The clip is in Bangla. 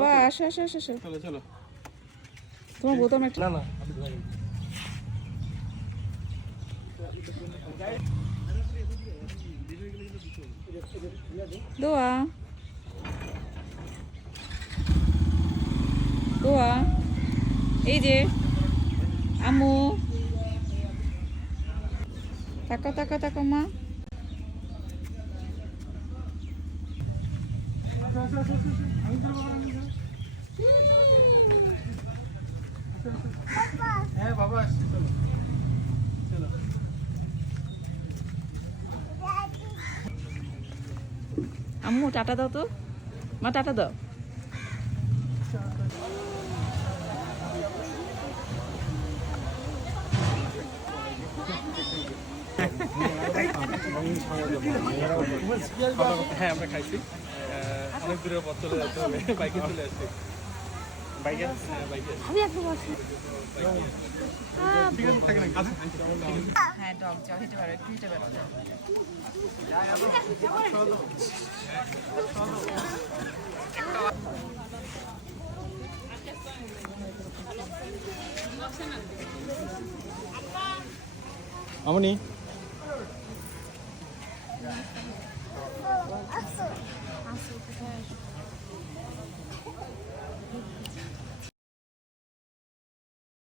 বাবা আসো আসো আসো আসো। চলো চলো। তোমার বোতাম একটা না না দোয়া দোয়া এই যে আম্মু তাকাও তাকাও তাকাও মা হ্যাঁ বাবা আসছি চলো চলো। আম্মু টাটা দাও তো মা টাটা দাও হ্যাঁ আমরা খাইছি অনেক দূরের পথ চলে যাচ্ছে বাইকে চলে আসছি বাইকে বাইকে হ্যাঁ টক যাও হেঁটে পারো একটু হেঁটে পারো যাও আমনি